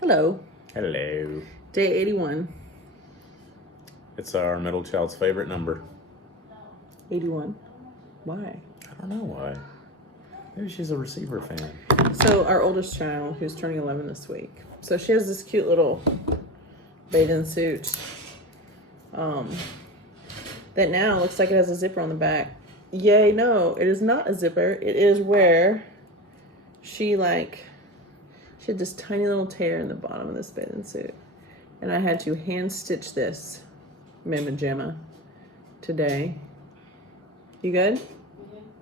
Hello. Hello. Day 81. It's our middle child's favorite number. 81. Why? I don't know why. Maybe she's a receiver fan. So our oldest child, who's turning 11 this week. So she has this cute little bathing suit that now looks like it has a zipper on the back. Yay, no, it is not a zipper. It is where she had this tiny little tear in the bottom of this bathing suit. And I had to hand stitch this mamma jamma today. You good?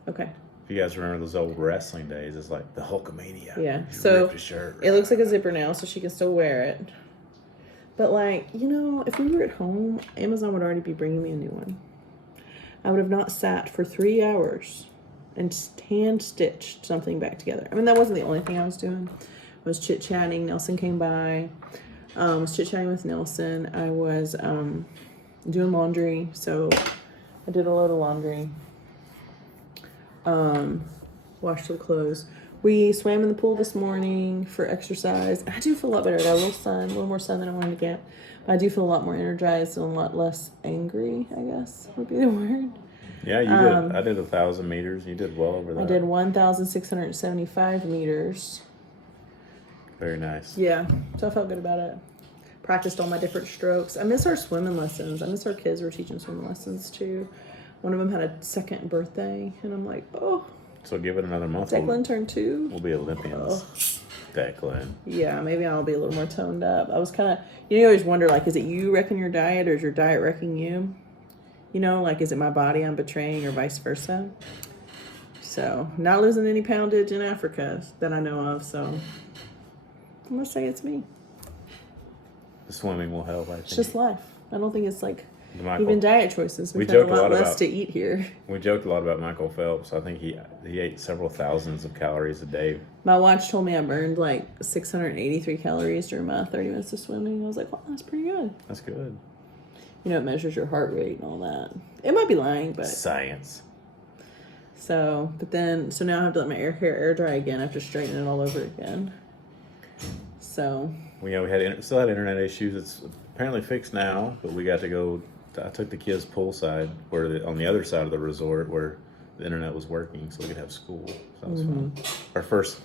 Okay. If you guys remember those old wrestling days, it's like the Hulkamania. Yeah. You So ripped his shirt. it looks like a zipper now, so she can still wear it. But if we were at home, Amazon would already be bringing me a new one. I would have not sat for 3 hours and hand stitched something back together. I mean, that wasn't the only thing I was doing. I was chit chatting. Nelson came by. I was chit chatting with Nelson. I was doing laundry, so I did a load of laundry. Washed the clothes. We swam in the pool this morning for exercise. I do feel a lot better. I got a little more sun than I wanted to get. But I do feel a lot more energized and a lot less angry, I guess would be the word. Yeah, you did. I did 1,000 meters. You did well over that. I did 1,675 meters. Very nice. Yeah, so I felt good about it. Practiced all my different strokes. I miss our swimming lessons. I miss our kids who were teaching swimming lessons too. One of them had a second birthday, and I'm like, oh. So give it another month. Declan turned 2. We'll be Olympians. Oh. Declan. Yeah, maybe I'll be a little more toned up. I was kind of, you always wonder, is it you wrecking your diet or is your diet wrecking you? Is it my body I'm betraying or vice versa? So, not losing any poundage in Africa that I know of, so I'm going to say it's me. The swimming will help, I think. It's just life. I don't think it's Michael, even diet choices. We We've had a joked a lot lot less about- to eat here. We joked a lot about Michael Phelps. I think he ate several thousands of calories a day. My watch told me I burned 683 calories during my 30 minutes of swimming. I was like, wow, that's pretty good. That's good. It measures your heart rate and all that. It might be lying, but... Science. So now I have to let my hair air dry again after straightening it all over again. So... We still had internet issues. It's apparently fixed now, but we got to go... I took the kids poolside, on the other side of the resort where the internet was working, so we could have school. So that was fun. Our first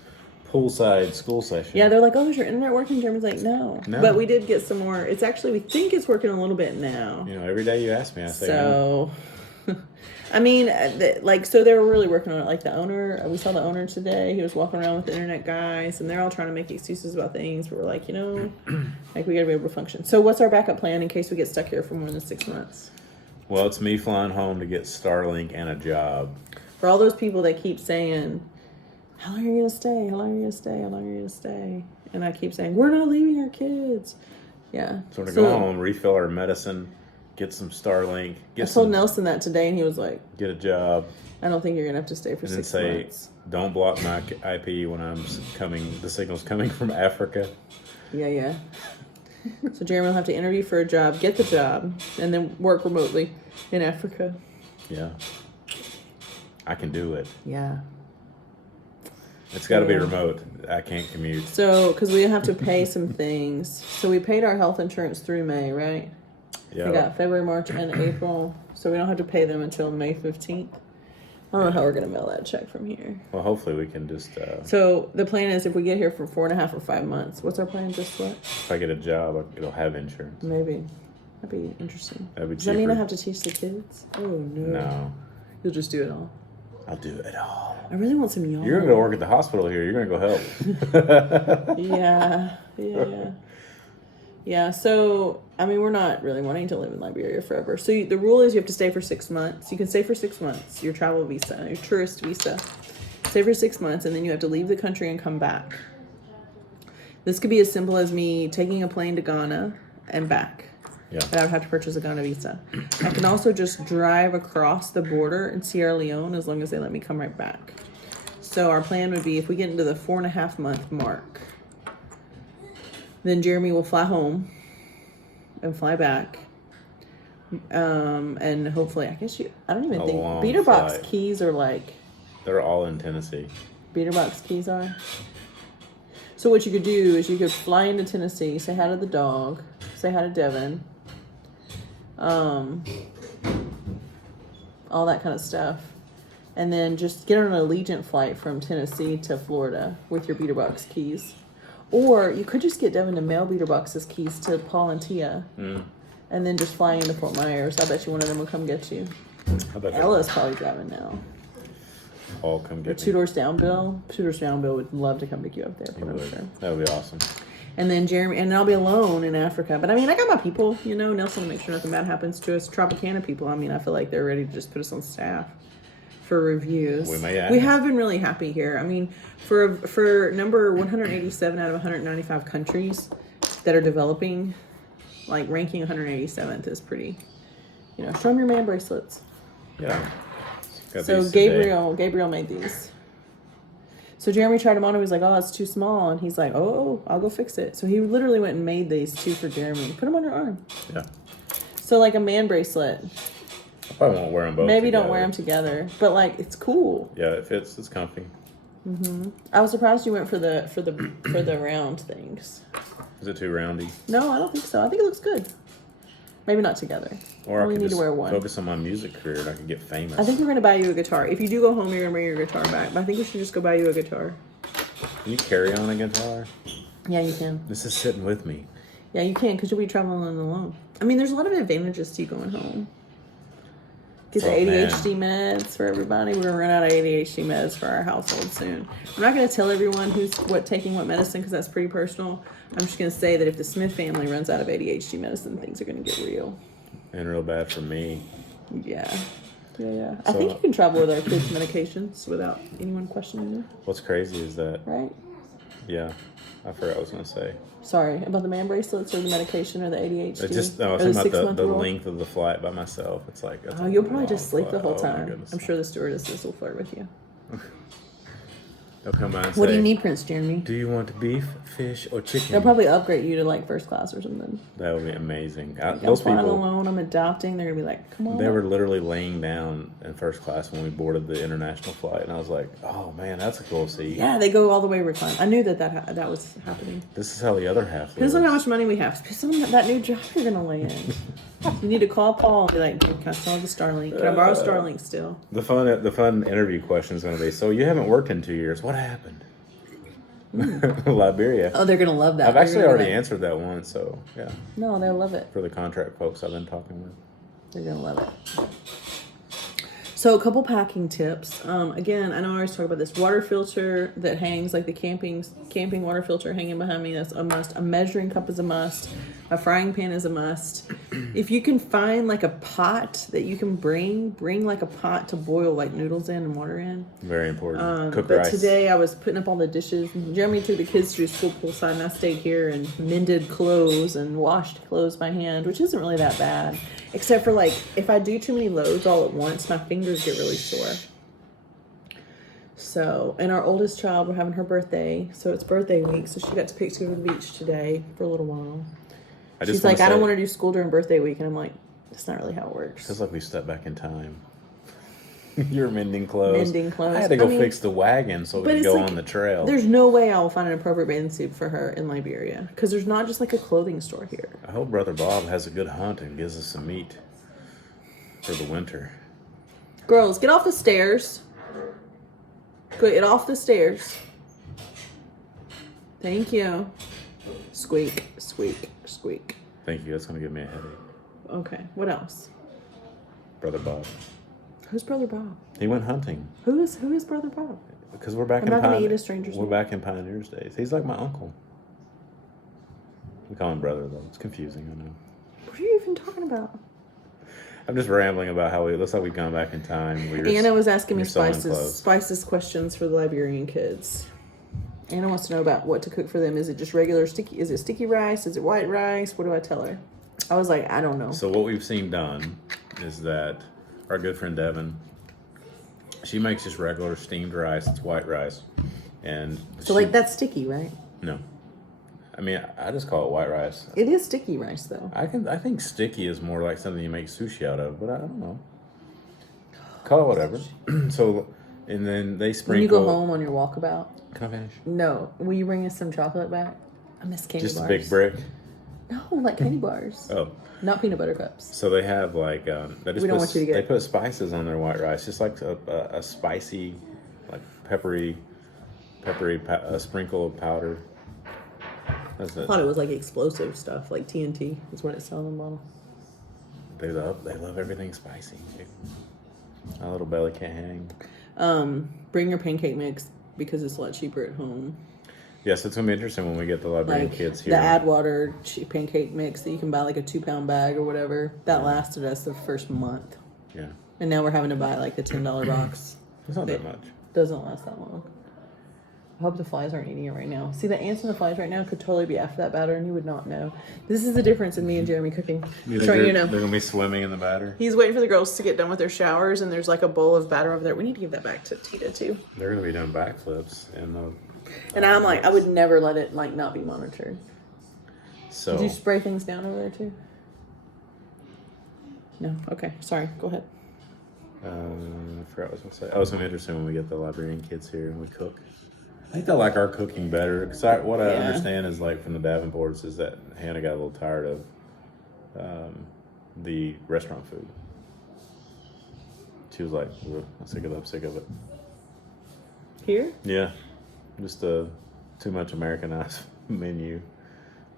poolside school session. Yeah, they're like, oh, is your internet working? Jeremy's like, no. But we did get some more. It's actually, we think it's working a little bit now. Every day you ask me, I say so. I mean, so they were really working on it. The owner, we saw the owner today. He was walking around with the internet guys, and they're all trying to make excuses about things. But we're like, we got to be able to function. So what's our backup plan in case we get stuck here for more than 6 months? Well, it's me flying home to get Starlink and a job. For all those people that keep saying, how long are you going to stay? How long are you going to stay? How long are you going to stay? And I keep saying, we're not leaving our kids. Yeah. So we're going to go home, refill our medicine, get some Starlink. I told Nelson that today, and he was like, get a job. I don't think you're going to have to stay for 6 months. Don't block my IP when the signal's coming from Africa. Yeah. So Jeremy will have to interview for a job, get the job, and then work remotely in Africa. Yeah. I can do it. Yeah. It's got to be remote. I can't commute. So, because we have to pay some things. So we paid our health insurance through May, right? Yeah. We got February, March, and April. So we don't have to pay them until May 15th. I don't know how we're going to mail that check from here. Well, hopefully we can just... So the plan is if we get here for 4.5 or 5 months, what's our plan? Just what? If I get a job, it'll have insurance. Maybe. That'd be interesting. That'd be Does cheaper. that mean I have to teach the kids? Oh, no. No. You'll just do it all. I'll do it all. I really want some y'all. You're going to go work at the hospital here. You're going to go help. Yeah, so, we're not really wanting to live in Liberia forever. So the rule is you have to stay for 6 months. You can stay for 6 months, your travel visa, your tourist visa. Stay for 6 months, and then you have to leave the country and come back. This could be as simple as me taking a plane to Ghana and back. Yeah. But I would have to purchase a Ghana visa. I can also just drive across the border in Sierra Leone as long as they let me come right back. So our plan would be if we get into the 4.5 month mark, then Jeremy will fly home and fly back. And hopefully, I don't even think Beater Box keys are They're all in Tennessee. Beater Box keys are. So what you could do is you could fly into Tennessee, say hi to the dog, say hi to Devin, all that kind of stuff, and then just get on an Allegiant flight from Tennessee to Florida with your Beater Box keys. Or you could just get Devin to mail Beater Box's keys to Paul and Tia, and then just fly into Fort Myers. I bet you one of them will come get you. Ella's probably driving now. All come get me. Two Doors Down Bill. Two Doors Down Bill would love to come pick you up there. For sure. That would be awesome. And then Jeremy, and I'll be alone in Africa. But I mean, I got my people, you know. Nelson will make sure nothing bad happens to us. Tropicana people, I mean, I feel like they're ready to just put us on staff for reviews. We have been really happy here. I mean, for number 187 out of 195 countries that are developing, like ranking 187th is pretty, you know, show them your man bracelets. Yeah. So Gabriel made these. So Jeremy tried them on and he was like, oh, it's too small. And he's like, oh, I'll go fix it. So he literally went and made these two for Jeremy. Put them on your arm. Yeah. So like a man bracelet. I probably won't wear them both Maybe together. Don't wear them together. But like, it's cool. Yeah, it fits. It's comfy. I was surprised you went for the round things. Is it too roundy? No, I don't think so. I think it looks good. Maybe not together. Or we I could need just to wear one. focus on my music career and I could get famous. I think we're going to buy you a guitar. If you do go home, you're going to bring your guitar back. But I think we should just go buy you a guitar. Can you carry on a guitar? Yeah, you can. This is sitting with me. Yeah, you can because you'll be traveling alone. I mean, there's a lot of advantages to you going home. Get the ADHD meds for everybody. We're going to run out of ADHD meds for our household soon. I'm not going to tell everyone who's taking what medicine because that's pretty personal. I'm just going to say that if the Smith family runs out of ADHD medicine, things are going to get real. And real bad for me. Yeah. I think you can travel with our kids' medications without anyone questioning you. What's crazy is that... Right? Yeah. I forgot what I was going to say. Sorry, about the man bracelets or the medication or the ADHD? It's just, no, I was talking about the length of the flight by myself. It's like... Oh, you'll probably just sleep the whole flight. time. I'm sure the stewardesses will flirt with you. They'll come by and say... What do you need, Prince Jeremy? Do you want beef, fish, or chicken? They'll probably upgrade you to like first class or something. That would be amazing. I'm flying alone. I'm adopting. They're gonna be like, come on. They were literally laying down in first class when we boarded the international flight, and I was like, "Oh man, that's a cool seat." Yeah, they go all the way reclined. I knew that was happening. This is how the other half. Depends on how much money we have. Depends on that new job you're gonna lay in. You need to call Paul and be like, "Can I sell the Starlink? Can I borrow Starlink still?" The fun interview question is going to be: so you haven't worked in 2 years? What happened? Liberia. Oh, they're gonna love that. I've actually already answered that once, so yeah. No, they'll love it. For the contract folks I've been talking with, they're gonna love it. So a couple packing tips. Again, I know I always talk about this water filter that hangs, like the camping water filter hanging behind me. That's a must. A measuring cup is a must. A frying pan is a must. If you can find like a pot that you can bring like a pot to boil like noodles in and water in. Very important. Cook but rice. Today I was putting up all the dishes. Jeremy took the kids to school poolside and I stayed here and mended clothes and washed clothes by hand, which isn't really that bad. Except for like, if I do too many loads all at once, my fingers get really sore. So, and our oldest child, we're having her birthday. So it's birthday week. So she got to pick to go to the beach today for a little while. She's like, I don't want to do school during birthday week. And I'm like, that's not really how it works. Feels like we stepped back in time. You're mending clothes. I had to go fix the wagon so we could go on the trail. There's no way I will find an appropriate bathing suit for her in Liberia. Because there's not just like a clothing store here. I hope Brother Bob has a good hunt and gives us some meat for the winter. Girls, get off the stairs. Get off the stairs. Thank you. Squeak, squeak, squeak. Thank you. That's going to give me a headache. Okay. What else? Brother Bob. Who's Brother Bob? He went hunting. Who is Brother Bob? Because we're back I'm not going to eat a stranger's We're back in Pioneers days. He's like my uncle. We call him brother though. It's confusing, I know. What are you even talking about? I'm just rambling about how it looks like we've gone back in time. Anna was asking me spices questions for the Liberian kids. Anna wants to know about what to cook for them. Is it just regular sticky? Is it sticky rice? Is it white rice? What do I tell her? I was like, I don't know. So what we've seen done is that our good friend Devin, she makes just regular steamed rice. It's white rice, and so like that's sticky, right? No, I mean I just call it white rice. It is sticky rice though. I think sticky is more like something you make sushi out of, but I don't know. Call it whatever. So And then they When sprinkle. you go home on your walkabout, Can I finish? no, will you bring us some chocolate back? I miss candy Just bars. a big brick. No, like candy bars. Oh, Not peanut butter cups. so they have like they just We don't want you to get- they put spices on their white rice, just like a spicy, like peppery, a sprinkle of powder. That's I it. thought it was like explosive stuff, like TNT is what it sells in the bottle. They love everything spicy. My little belly can't hang. Bring your pancake mix because it's a lot cheaper at home. Yes, it's gonna be interesting when we get the Liberian Like kids the here. add water cheap pancake mix that you can buy like a 2-pound bag or whatever. That lasted us the first month, Yeah, and now we're having to buy like the $10 box. it's not that much. Doesn't last that long. I hope the flies aren't eating it right now. See, the ants and the flies right now could totally be after that batter, and you would not know. This is the difference in me and Jeremy cooking. So you know, They're gonna be swimming in the batter. he's waiting for the girls to get done with their showers, and there's like a bowl of batter over there. We need to give that back to Tita too. They're gonna be doing backflips in the. And I'm like, I would never let it like not be monitored. So Did you spray things down over there too? No. Okay. Sorry. Go ahead. I forgot what I was gonna say. Oh, it's gonna be interesting when we get the Liberian kids here and we cook. I think they like our cooking better because what I Yeah. understand is like from the Davenports is that Hannah got a little tired of the restaurant food. She was like, "Ugh, I'm sick of it. Here. Yeah, just a too much Americanized menu,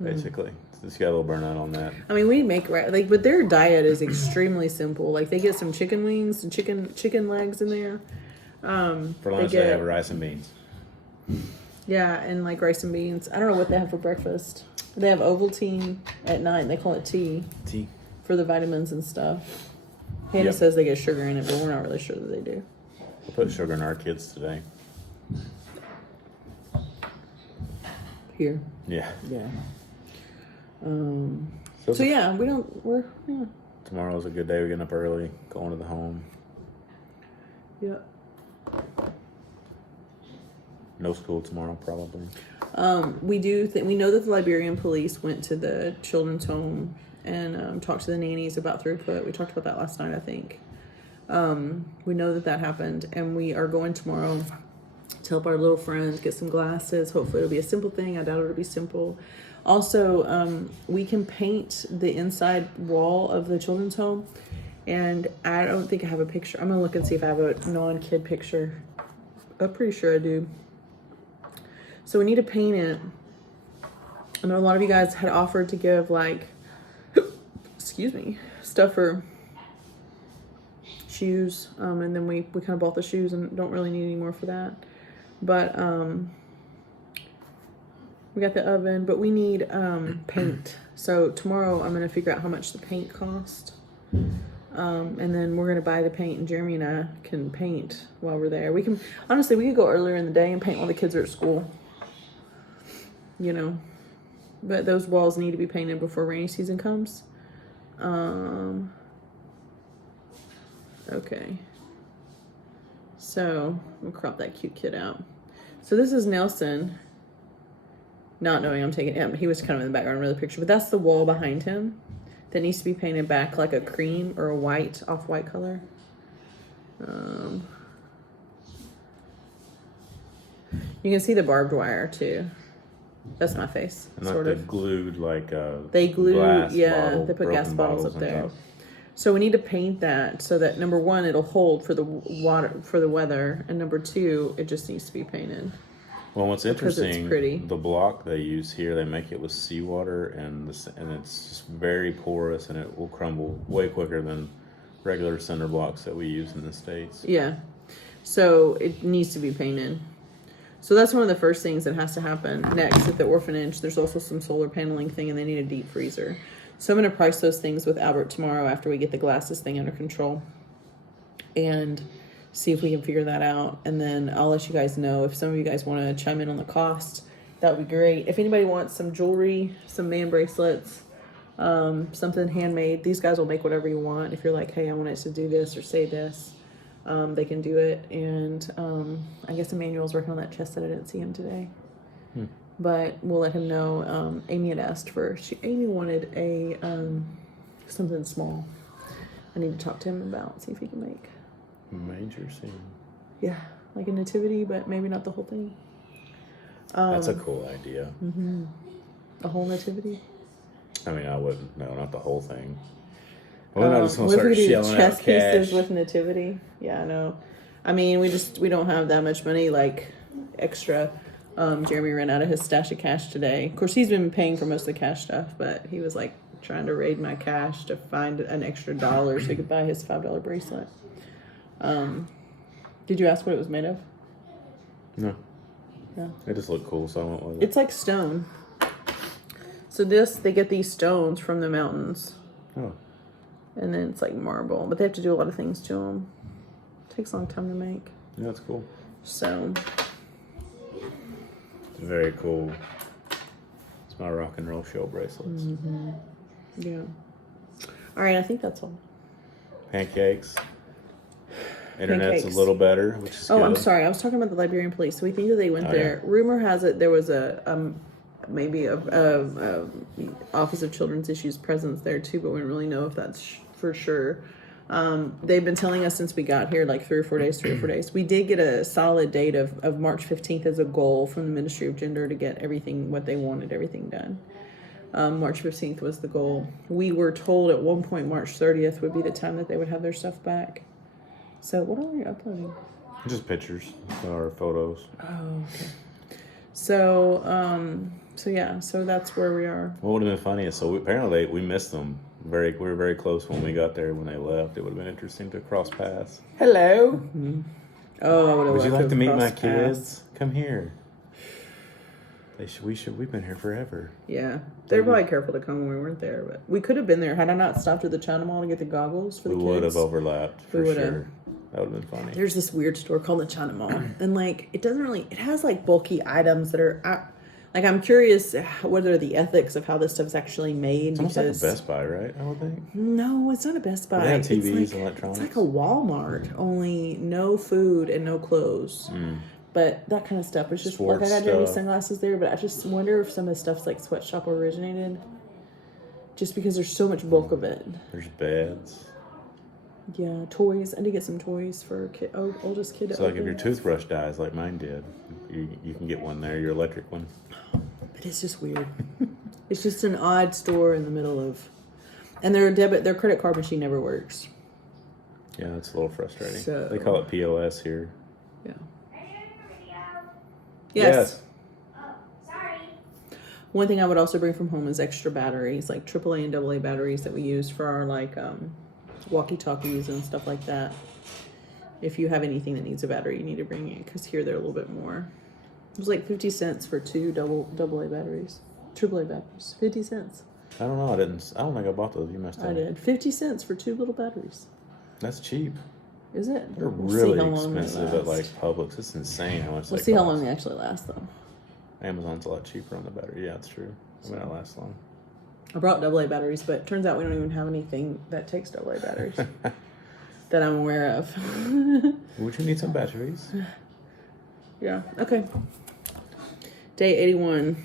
basically. Just got a little burnout on that. I mean, we make like, but their diet is extremely simple. Like they get some chicken wings and chicken legs in there. For lunch, they have rice and beans. Yeah, and like rice and beans. I don't know what they have for breakfast. They have Ovaltine at night. They call it tea Tea. for the vitamins and stuff. Hannah Yep. says they get sugar in it, but we're not really sure that they do. We'll put sugar in our kids today. Here. Yeah. Yeah. So yeah, we're yeah. Tomorrow's a good day. We're getting up early, going to the home. Yeah. No school tomorrow, probably. We know that the Liberian police went to the children's home and talked to the nannies about throughput. We talked about that last night, I think. We know that happened, and we are going tomorrow to help our little friend get some glasses. Hopefully it'll be a simple thing. I doubt it'll be simple. Also, we can paint the inside wall of the children's home, and I don't think I have a picture. I'm gonna look and see if I have a non-kid picture. I'm pretty sure I do. So we need to paint it. I know a lot of you guys had offered to give like, excuse me, stuff for shoes, and then we kind of bought the shoes and don't really need any more for that. But we got the oven, but we need paint. So tomorrow I'm gonna figure out how much the paint cost, and then we're gonna buy the paint, and Jeremy and I can paint while we're there. We could go earlier in the day and paint while the kids are at school. You know, but those walls need to be painted before rainy season comes. Okay. So we'll crop that cute kid out. So this is Nelson. Not knowing I'm taking him. He was kind of in the background of the picture, but that's the wall behind him that needs to be painted back like a cream or a white, off-white color. You can see the barbed wire too. That's my face, And sort they of. glued like They glue, glass yeah. bottle, They put gas broken bottles up on there. top. So we need to paint that so that number one, it'll hold for the water for the weather, and number two, it just needs to be painted. Well, what's Because it's interesting, pretty. the block they use here, they make it with seawater, and it's just very porous, and it will crumble way quicker than regular cinder blocks that we use in the States. Yeah. So it needs to be painted. So that's one of the first things that has to happen. Next, at the orphanage, there's also some solar paneling thing, and they need a deep freezer. So I'm going to price those things with Albert tomorrow after we get the glasses thing under control, and see if we can figure that out. And then I'll let you guys know if some of you guys want to chime in on the cost. That would be great. If anybody wants some jewelry, some man bracelets, something handmade, these guys will make whatever you want. If you're like, hey, I want it to do this or say this, they can do it. And I guess Emmanuel's working on that chest that I didn't see him today. But we'll let him know. Amy had asked for, Amy wanted a something small. I need to talk to him about, see if he can make. Major scene. Yeah. like a nativity, but maybe not the whole thing. That's a cool idea. A whole nativity. I mean, I wouldn't. No, not the whole thing. Well, I just want What to if we start do shelling chess out cash. pieces with nativity? Yeah, I know. I mean, we don't have that much money, like extra. Jeremy ran out of his stash of cash today. Of course, he's been paying for most of the cash stuff, but he was like trying to raid my cash to find an extra $1 so he could buy his $5 bracelet. Did you ask what it was made of? No. No. It just looked cool, so I went with it. It's like stone. So they get these stones from the mountains. Oh. And then it's like marble, but they have to do a lot of things to them. It takes a long time to make. Yeah, that's cool. So. It's very cool. It's my rock and roll show bracelets. Yeah. All right, I think that's all. Pancakes. Internet's Pancakes. a little better, which is Oh, good. I'm sorry. I was talking about the Liberian police. So we think that they went there. Yeah. Rumor has it there was maybe a Office of Children's Issues presence there too, but we don't really know if that's for sure. They've been telling us since we got here, like 3 or 4 days. We did get a solid date of March 15th as a goal from the Ministry of Gender to get what they wanted, everything done. March 15th was the goal. We were told at one point March 30th would be the time that they would have their stuff back. So what are we uploading? Just pictures or photos. Oh, okay. So yeah, so that's where we are. What would have been funny is apparently we missed them. We were very close when we got there. When they left, it would have been interesting to cross paths. Hello. Oh, I Would you like to meet my crossed kids? paths. Come here. We've been here forever. Yeah, they're probably careful to come when we weren't there, but we could have been there had I not stopped at the China Mall to get the goggles for the kids. We would have overlapped for We would've. sure. That would have been funny. There's this weird store called the China Mall, and like it has like bulky items that are like I'm curious what are the ethics of how this stuff's actually made. It's almost like a Best Buy, right? I would think. No, it's not a Best Buy. They have TVs, it's like, electronics. It's like a Walmart, only no food and no clothes. But that kind of stuff. It's just Sports like I got Jeremy stuff. sunglasses there, but I just wonder if some of the stuff's like sweatshop originated. Just because there's so much bulk of it. There's beds. Yeah, toys. I did get some toys for oldest kid. So like if your toothbrush dies, like mine did, you can get one there, your electric one. But it's just weird. It's just an odd store in the middle of, and their credit card machine never works. Yeah, it's a little frustrating. So- They call it POS here. Yeah. Yes. One thing I would also bring from home is extra batteries, like AAA and AA batteries that we use for our like walkie-talkies and stuff like that. If you have anything that needs a battery, you need to bring it because here they're a little bit more. It was like 50 cents for 2 AA batteries, AAA batteries. 50 cents. I don't know. I don't think I bought those. You must have. I did 50 cents for 2 little batteries. That's cheap. Is it? They're We'll see really how long they expensive at last. like Publix. It's insane how much We'll they see how cost. long they actually last, though. Amazon's a lot cheaper on the battery. Yeah, it's true. It may not last long. I brought AA batteries, but it turns out we don't even have anything that takes AA batteries that I'm aware of. Would you need some batteries? Yeah. Okay. Day 81.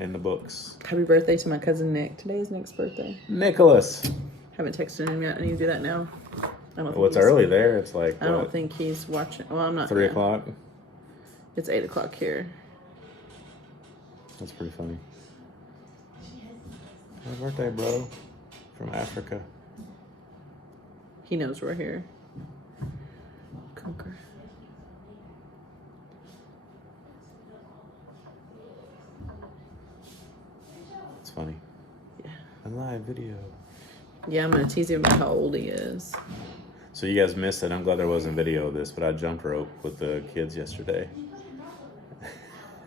In the books. Happy birthday to my cousin Nick. Today is Nick's birthday. Nicholas. Haven't texted him yet. I need to do that now. I don't think Well, it's he's- early there. It's like, I don't what, think he's watching. Well, I'm not. 3 yeah. o'clock? It's 8 o'clock here. That's pretty funny. Happy birthday, bro. From Africa. He knows we're here. Conquer. It's funny. Yeah. A live video. Yeah, I'm gonna tease him about how old he is. So you guys missed it. I'm glad there wasn't video of this, but I jumped rope with the kids yesterday.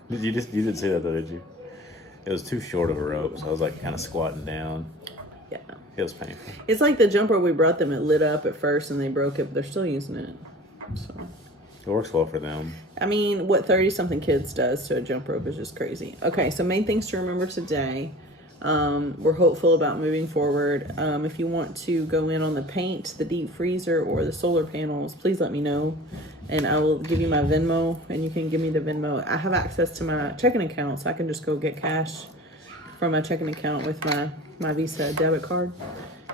You didn't see that though, did you? It was too short of a rope, so I was like kind of squatting down. Yeah. It was painful. It's like the jumper we brought them. It lit up at first and they broke it, but they're still using it. So, It works well for them. I mean, what 30-something kids does to a jump rope is just crazy. Okay, so main things to remember today. We're hopeful about moving forward. If you want to go in on the paint, the deep freezer, or the solar panels, please let me know. And I will give you my Venmo, and you can give me the Venmo. I have access to my checking account, so I can just go get cash from my checking account with my Visa debit card.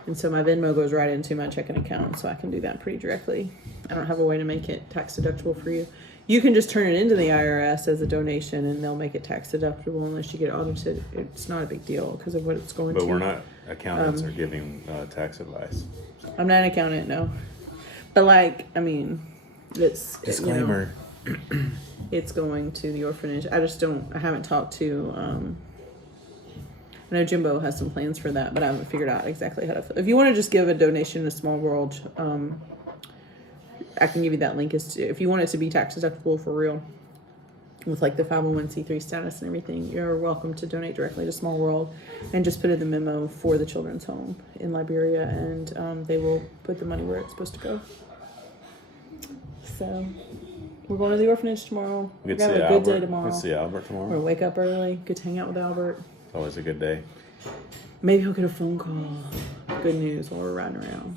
And so my Venmo goes right into my checking account, so I can do that pretty directly. I don't have a way to make it tax deductible for you. You can just turn it into the IRS as a donation, and they'll make it tax deductible unless you get audited. It's not a big deal because of what it's going to. But we're not accountants or giving tax advice. I'm not an accountant, no. But like, I mean, it's Disclaimer. It's going to the orphanage. I haven't talked to. I know Jimbo has some plans for that, but I haven't figured out exactly how to. If you want to just give a donation to Small World, I can give you that link. If you want it to be tax deductible for real, with like the 501c3 status and everything, you're welcome to donate directly to Small World, and just put in the memo for the children's home in Liberia, and they will put the money where it's supposed to go. So we're going to the orphanage tomorrow. We're We'll gonna have a good day tomorrow. We'll see Albert We're tomorrow. gonna wake up early. Get to hang out with Albert. It's always a good day. Maybe he'll get a phone call. Good news while we're riding around.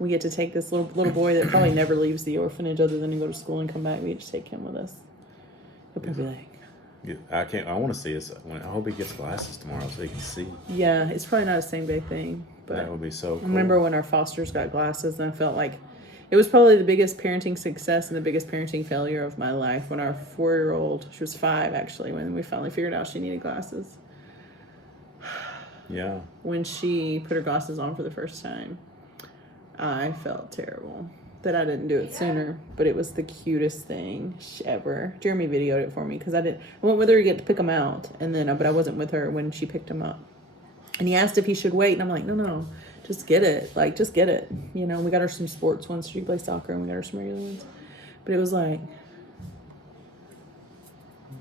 We get to take this little boy that probably never leaves the orphanage other than to go to school and come back. We get to take him with us. He'll probably be like, I want to see his. I hope he gets glasses tomorrow so he can see. yeah, it's probably not a same day thing. But That would be so cool. I remember when our Fosters got glasses, and I felt like it was probably the biggest parenting success and the biggest parenting failure of my life. When our 4-year-old, she was 5 actually, when we finally figured out she needed glasses. Yeah. When she put her glasses on for the first time, I felt terrible that I didn't do it sooner, but it was the cutest thing ever. Jeremy videoed it for me because I went with her to get to pick them out, and then but I wasn't with her when she picked them up. And he asked if he should wait, and I'm like, no, just get it. Like, just get it. You know, we got her some sports ones. She plays soccer, and we got her some regular ones. But it was like,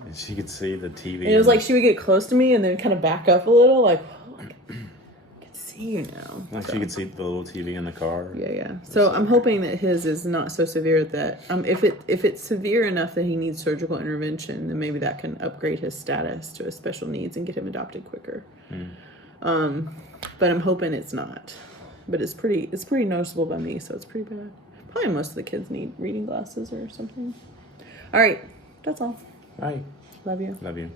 And she could see the TV. and it was like she would get close to me and then kind of back up a little, like, oh, I can see you now. Like she could see the little TV in the car. Yeah. So I'm hoping that his is not so severe that if it's severe enough that he needs surgical intervention, then maybe that can upgrade his status to a special needs and get him adopted quicker. But I'm hoping it's not. But it's pretty noticeable by me, so it's pretty bad. Probably most of the kids need reading glasses or something. All right, that's all. Bye. Love you. Love you.